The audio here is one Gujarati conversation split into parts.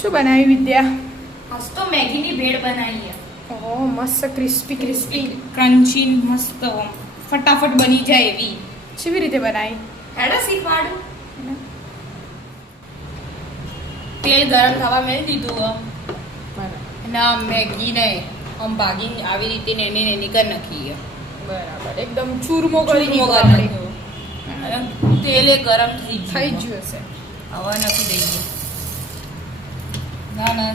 શું બનાવી વિદ્યા? આજ તો મેગીની ભેળ બનાવી છે. ઓહ મસ્ત ક્રિસ્પી ક્રિસ્પી ક્રન્ચી મસ્ત ફટાફટ બની જાય એવી. કેવી રીતે બનાવી? હેડા શીખવાડું. તેલ ગરમ થવા મેં દીધું ના મેગી ને આમ ભાગી આવી રીતે નેની નેની કરી નાખી. બરાબર એકદમ ચૂરમો કરી ચૂરમો દીધો કરી આપણે. અને તેલે ગરમ થઈ થઈ ગયું. ગયું હશે. હવે નાખી દઈએ. ના ના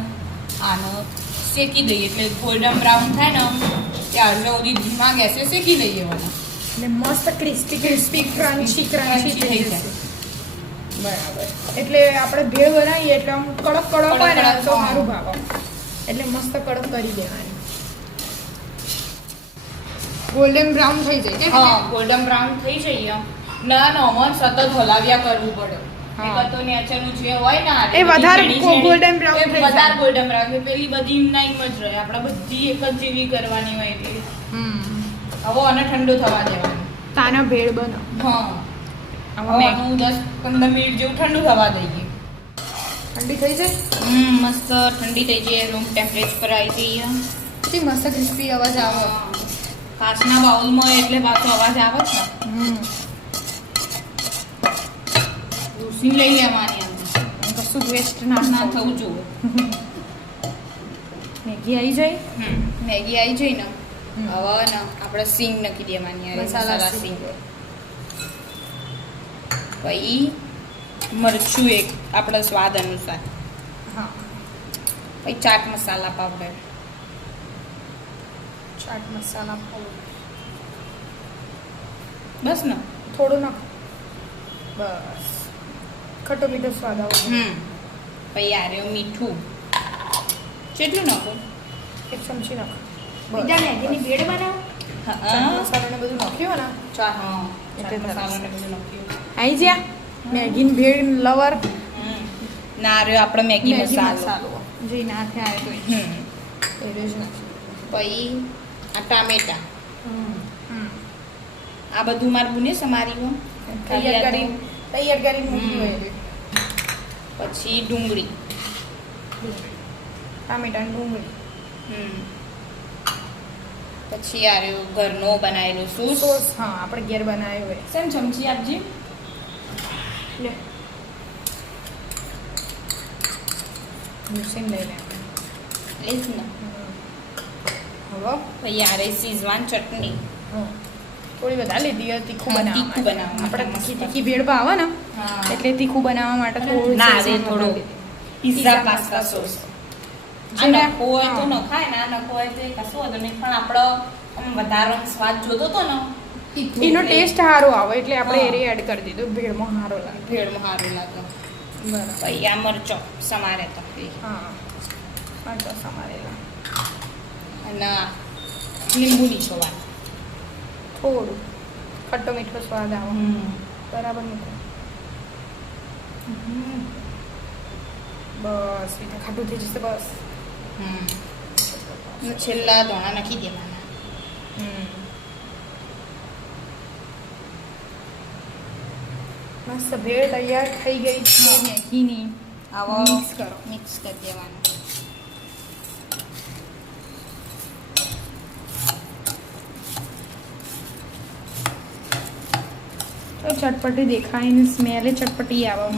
આનો શેકી દઈએ એટલે ગોલ્ડન બ્રાઉન થાય ને ત્યાં સુધી ધીમા ગેસે શેકી દઈએ મને. એટલે મસ્ત ક્રિસ્પી ક્રિસ્પી ક્રન્ચી ક્રન્ચી થઈ જશે. બરાબર એટલે આપણે ભેળ બનાવીએ એટલે આમ કડક કડક હોય ને તો સારું ભાવે. એટલે મસ્ત કડક કરી દેવાની. ગોલ્ડન બ્રાઉન થઈ જાય કે હા ગોલ્ડન બ્રાઉન થઈ જઈએ. ના ના અમન સતત હલાવ્યા કરવું પડે. હા. એક તો નેચરનું જે હોય ને આ એ વધારે શેડી શેડી, golden brown એ થઈ જાય. વધારે golden brown થઈ. પેલી બધી નાઈમ જ રહે. આપણે બધી એક જ જેવી કરવાની હોય એટલે. હવે આને ઠંડુ થવા દેવાનું. તાના ભેળ બનો. હા આમાં હવે મેગી આનું 10-15 મિનિટ જેવું ઠંડુ થવા દઈએ. ઠંડી થઈ જાય. મસ્ત ઠંડી થઈ જાય. રૂમ ટેમ્પરેચર પર આવી જઈએ. કેટલી મસ્ત ક્રિસ્પી અવાજ આવે. કાચના બાઉલમાં એટલે પાછો અવાજ આવે છે. રૂસી લઈ લેવાની અંદર. કશું વેસ્ટ ના ના થવું જોઈએ. મેગી આવી જાય. મેગી આવી જઈ ને હવે ને આપણે સિંગ નાખી દેવાની આ મસાલા સિંગ. પછી મરચું એક આપણા સ્વાદ અનુસાર. હા પછી ચાટ મસાલા પાવડર. ચાટ મસાલા પાવડર બસ ને થોડું નાખ. બસ ખટ્ટો મીઠો સ્વાદ આવે. પછી આ રહ્યું મીઠું. કેટલું નાખું? એક ચમચી નાખ. બીજા મેગીની ભેળ બનાવો. ચાટ મસાલો ને બધું નાખ્યું ને ચાટ એટલે મસાલો ને બધું નાખ્યું. આવી જા મેગી ભેળ લવર. ના રહ્યો આપણે મેગી મેગી મસાલો. મસાલો જે નાખે આવે તો એ જ નાખી. પછી આ ટામેટા. આ બધું મારે બુને સમારી તૈયાર કરી મૂકી હોય એટલે. પછી ડુંગળી. ટામેટા ને ડુંગળી. પછી આ રહ્યું ઘરનો બનાવેલો સોસ. સોસ હા આપણે ઘેર બનાવ્યો હોય. સેમ ચમચી આપજે. લે મિક્સિંગ લઈ લે. લેસ ને. હવે પછી આ રહી સીઝવાન ચટણી. થોડી વધારે લીધી હોય તીખું હા, બનાવવા તીખું માટે. બનાવવા આપણે માટે તીખી તીખી ભેળ ભાવે ને એટલે તીખું બનાવવા માટે થોડું ના રે સેઝવાન થોડું વધારે લીધી. Pizza pasta sauce. આ જેને- નખો હોય તો હા. નખાય ને આ નખો હોય તો કશું વાંધો નહીં પણ આપણો આમ વધારે સ્વાદ જોતો તો ને એનો ટેસ્ટ સારો આવે એટલે આપણે હા. એરે એડ કરી દીધો ભેળમાં સારો લાગે. ભેળમાં સારું લાગે. બરાબર પછી આ મરચો સમારે તો હા પાંચ સમારેલા અને લીંબુ નીચોવાનું. થોડું ખટ્ટો મીઠો સ્વાદ આવે બરાબર મૂકો. બસ એટલે ખાટું થઈ જશે બસ. અને છેલ્લા ધોણા નાખી દેવાના. મસ્ત ભેળ તૈયાર થઈ ગઈ છે મેગીની. આવો મિક્સ કરો. મિક્સ કરી દેવાનું. તો ચટપટી દેખાય ને સ્મેલે ચટપટી આવે.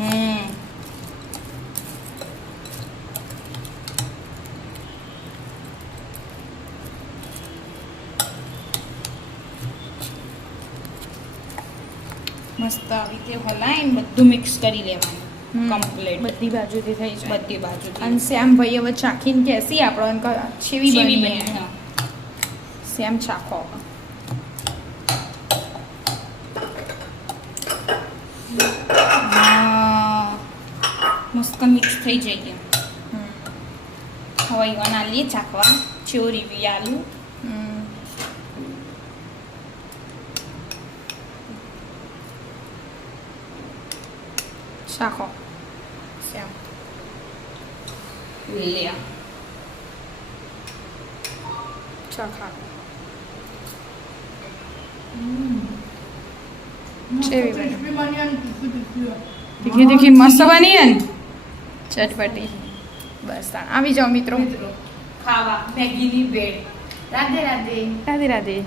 મસ્ત આવી રીતે હલાઈને બધું મિક્સ કરી લેવાનું. કમ્પ્લીટ બધી બાજુથી થઈ જાય. બધી બાજુથી. અને શ્યામ ભાઈ હવે ચાખીને કહેશી આપણો છેવી ચીવી બની બની. હે. શ્યામ ચાખો. મસ્ત મિક્સ થઈ જઈએ. હવે એવા લઈએ ચાખવા ચેવો રિવ્યુ આલું. ચાખો શ્યામ. લે ચાખા ચેવી બની? તીખી તીખી મસ્ત બની હે ને ચટપટી. બસ તાણ આવી જાઓ મિત્રો. મિત્રો ખાવા મેગીની ભેળ. રાધે રાધે. રાધે રાધે.